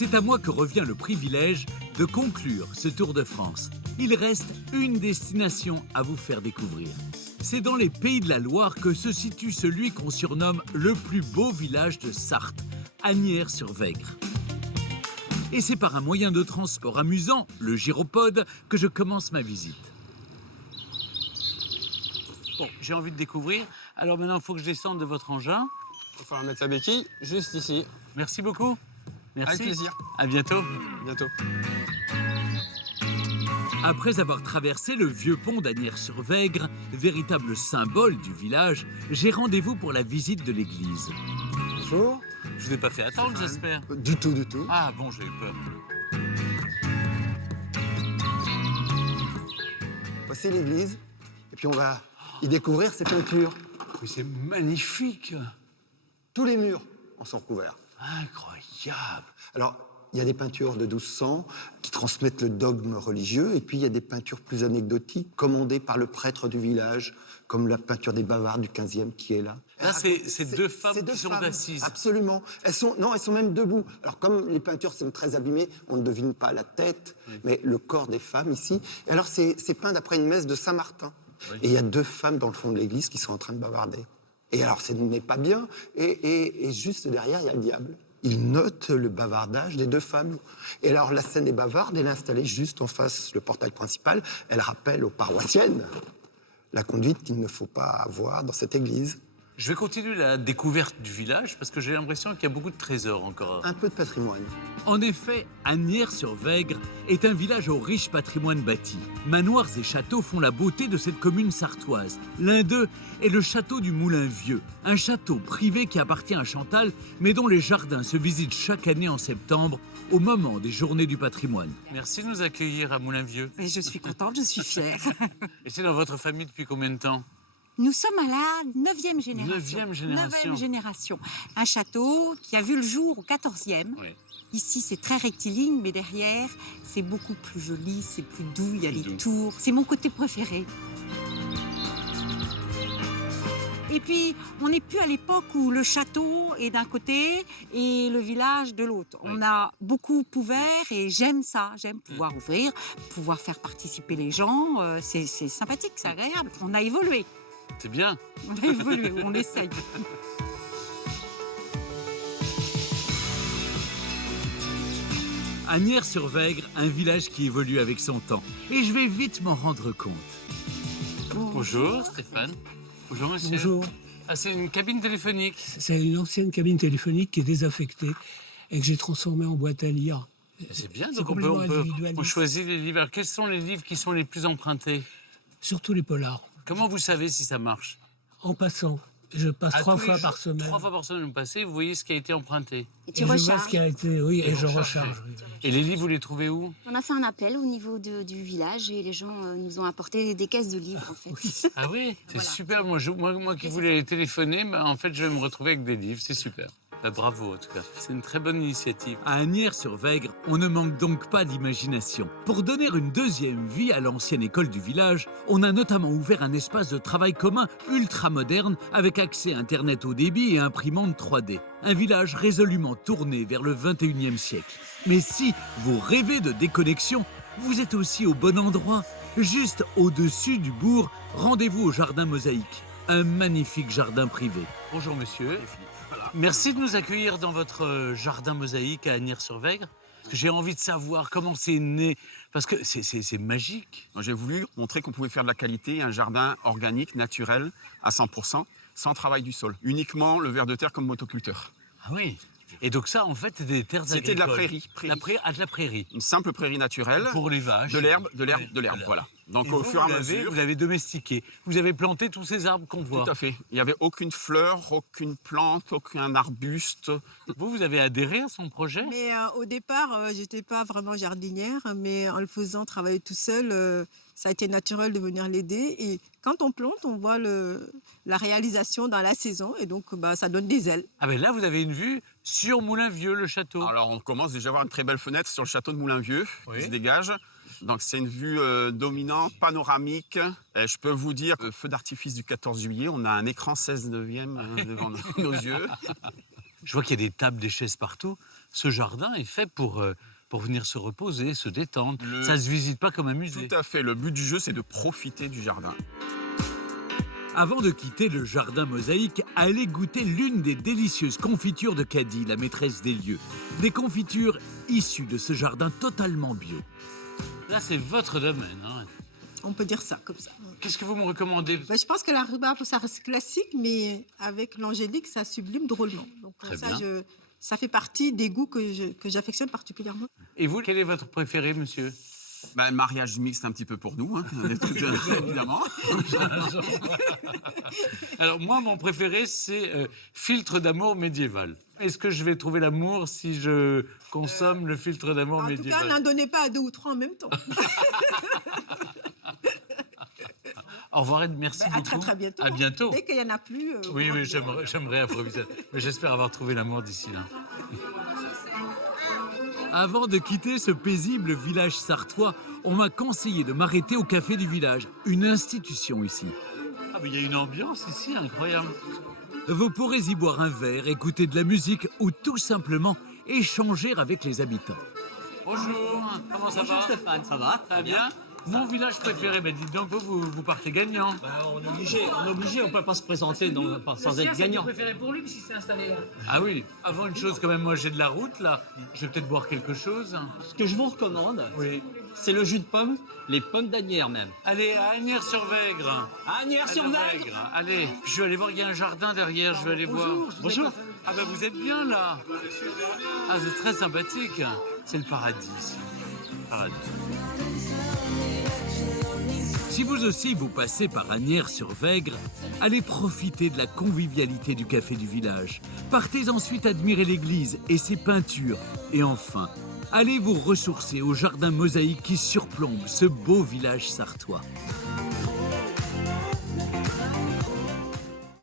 c'est à moi que revient le privilège de conclure ce Tour de France. Il reste une destination à vous faire découvrir. C'est dans les Pays de la Loire que se situe celui qu'on surnomme le plus beau village de Sarthe, Asnières-sur-Vègre. Et c'est par un moyen de transport amusant, le gyropode, que je commence ma visite. Bon, j'ai envie de découvrir. Alors maintenant, il faut que je descende de votre engin. Il va falloir mettre la béquille juste ici. Merci beaucoup. Merci. Avec plaisir. À bientôt. À bientôt. Après avoir traversé le vieux pont d'Asnières-sur-Vègre, véritable symbole du village, j'ai rendez-vous pour la visite de l'église. Bonjour. Je vous ai pas fait attendre, j'espère. Du tout, du tout. Ah bon, j'ai eu peur. Voici l'église. Et puis on va y découvrir ses peintures. Mais c'est magnifique. Tous les murs en sont recouverts. Incroyable. Alors, il y a des peintures de 1200 qui transmettent le dogme religieux, et puis il y a des peintures plus anecdotiques, commandées par le prêtre du village, comme la peinture des Bavards du 15e qui est là. Là, c'est deux femmes C'est deux qui sont femmes, assises. Absolument. Elles sont même debout. Alors, comme les peintures sont très abîmées, on ne devine pas la tête, mais le corps des femmes ici. Et alors, c'est peint d'après une messe de Saint-Martin. Oui. Et il y a deux femmes dans le fond de l'église qui sont en train de bavarder. Et alors, ce n'est pas bien. Et juste derrière, il y a le diable. Il note le bavardage des deux femmes. Et alors, la scène est bavarde, elle est installée juste en face le portail principal. Elle rappelle aux paroissiennes la conduite qu'il ne faut pas avoir dans cette église. Je vais continuer la découverte du village parce que j'ai l'impression qu'il y a beaucoup de trésors encore. Un peu de patrimoine. En effet, Asnières-sur-Vègre est un village au riche patrimoine bâti. Manoirs et châteaux font la beauté de cette commune sartoise. L'un d'eux est le château du Moulin Vieux, un château privé qui appartient à Chantal, mais dont les jardins se visitent chaque année en septembre, au moment des Journées du patrimoine. Merci de nous accueillir à Moulin Vieux. Et je suis contente, je suis fière. Et c'est dans votre famille depuis combien de temps ? Nous sommes à la 9e génération. 9e génération. 9e génération. Un château qui a vu le jour au 14e. Oui. Ici, c'est très rectiligne, mais derrière, c'est beaucoup plus joli, c'est plus doux, il y a les tours. C'est mon côté préféré. Et puis, on n'est plus à l'époque où le château est d'un côté et le village de l'autre. Oui. On a beaucoup ouvert et j'aime ça. J'aime pouvoir ouvrir, pouvoir faire participer les gens. C'est sympathique, c'est agréable. On a évolué. C'est bien. On a évolué, on essaye. Asnières-sur-Vègre, un village qui évolue avec son temps. Et je vais vite m'en rendre compte. Bonjour Stéphane. Bonjour monsieur. Bonjour. Ah, c'est une cabine téléphonique. C'est une ancienne cabine téléphonique qui est désaffectée et que j'ai transformée en boîte à lire. C'est bien, donc on choisit les livres. Alors, quels sont les livres qui sont les plus empruntés? Surtout les polars. Comment vous savez si ça marche? En passant. Je passe 3 fois par semaine. 3 fois par semaine, vous passez, vous voyez ce qui a été emprunté. Et tu je recharges. vois ce qui a été, oui, et je recharge. Oui. Et les livres, vous les trouvez où? On a fait un appel au niveau du village et les gens nous ont apporté des caisses de livres, en fait. Oui. Ah oui, c'est Voilà. super. Moi qui voulais téléphoner, en fait, je vais me retrouver avec des livres. C'est super. Bravo, en tout cas. C'est une très bonne initiative. À Asnières-sur-Vègre, on ne manque donc pas d'imagination. Pour donner une deuxième vie à l'ancienne école du village, on a notamment ouvert un espace de travail commun ultra moderne avec accès à Internet haut débit et imprimante 3D. Un village résolument tourné vers le 21e siècle. Mais si vous rêvez de déconnexion, vous êtes aussi au bon endroit. Juste au-dessus du bourg, rendez-vous au Jardin Mosaïque. Un magnifique jardin privé. Bonjour monsieur. Merci de nous accueillir dans votre jardin mosaïque à Asnières-sur-Vègre. Parce que j'ai envie de savoir comment c'est né. Parce que c'est magique. J'ai voulu montrer qu'on pouvait faire de la qualité, un jardin organique, naturel, à 100%, sans travail du sol. Uniquement le ver de terre comme motoculteur. Ah oui. Et donc ça, en fait, c'était des terres agricoles. C'était de la prairie. De la prairie. Une simple prairie naturelle. Pour les vaches. De l'herbe, voilà. Donc et au fur et à mesure... Vous l'avez domestiqué. Vous avez planté tous ces arbres qu'on voit. Tout à fait. Il n'y avait aucune fleur, aucune plante, aucun arbuste. Vous avez adhéré à son projet? Mais au départ, j'étais pas vraiment jardinière, mais en le faisant travailler tout seul, ça a été naturel de venir l'aider. Et quand on plante, on voit la réalisation dans la saison, et donc ça donne des ailes. Ah ben là, vous avez une vue sur Moulin-Vieux, le château. Alors on commence déjà à avoir une très belle fenêtre sur le château de Moulin-Vieux qui se dégage. Donc c'est une vue dominante, panoramique. Et je peux vous dire, feu d'artifice du 14 juillet, on a un écran 16/9 devant nos yeux. Je vois qu'il y a des tables, des chaises partout. ce jardin est fait pour venir se reposer, se détendre. Ça ne se visite pas comme un musée. Tout à fait. Le but du jeu, c'est de profiter du jardin. Avant de quitter le jardin mosaïque, allez goûter l'une des délicieuses confitures de Caddy, la maîtresse des lieux. Des confitures issues de ce jardin totalement bio. Là, c'est votre domaine, hein. On peut dire ça, comme ça. Qu'est-ce que vous me recommandez? Ben, je pense que la rhubarbe, ça reste classique, mais avec l'angélique, ça sublime drôlement. Donc Très ça, bien. ça fait partie des goûts que j'affectionne particulièrement. Et vous, quel est votre préféré, monsieur? Ben, mariage mixte un petit peu pour nous, hein, évidemment. Alors moi, mon préféré, c'est filtre d'amour médiéval. Est-ce que je vais trouver l'amour si je consomme le filtre d'amour En tout médiéval? cas, n'en donnez pas à 2 ou 3 en même temps. Au revoir et merci Ben, beaucoup. à très bientôt. À bientôt. Dès qu'il n'y en a plus... Oui, j'aimerais improviser. Mais j'espère avoir trouvé l'amour d'ici là. Avant de quitter ce paisible village sarthois, on m'a conseillé de m'arrêter au café du village, une institution ici. Ah, mais il y a une ambiance ici incroyable. Vous pourrez y boire un verre, écouter de la musique ou tout simplement échanger avec les habitants. Bonjour, comment ça va? Stéphane, ça va? Ça va bien? Mon village préféré, ben dites donc, vous partez gagnant. On est obligé, on ne peut pas se présenter sans être gagnant. préféré pour lui, puisqu'il s'est installé là. Ah oui, avant une chose quand même, moi j'ai de la route là, je vais peut-être boire quelque chose. Ce que je vous recommande, Oui. c'est le jus de pomme, les pommes d'Asnières même. Allez, à Asnières-sur-Vègre. Asnières-sur-Vègre. Allez, je vais aller voir, il y a un jardin derrière, je vais aller voir. Bonjour. Ah ben vous êtes bien là. Ah, c'est très sympathique. C'est le paradis ici. Paradis. Si vous aussi vous passez par Asnières-sur-Vègre, allez profiter de la convivialité du café du village. Partez ensuite admirer l'église et ses peintures. Et enfin, allez vous ressourcer au jardin mosaïque qui surplombe ce beau village sarthois.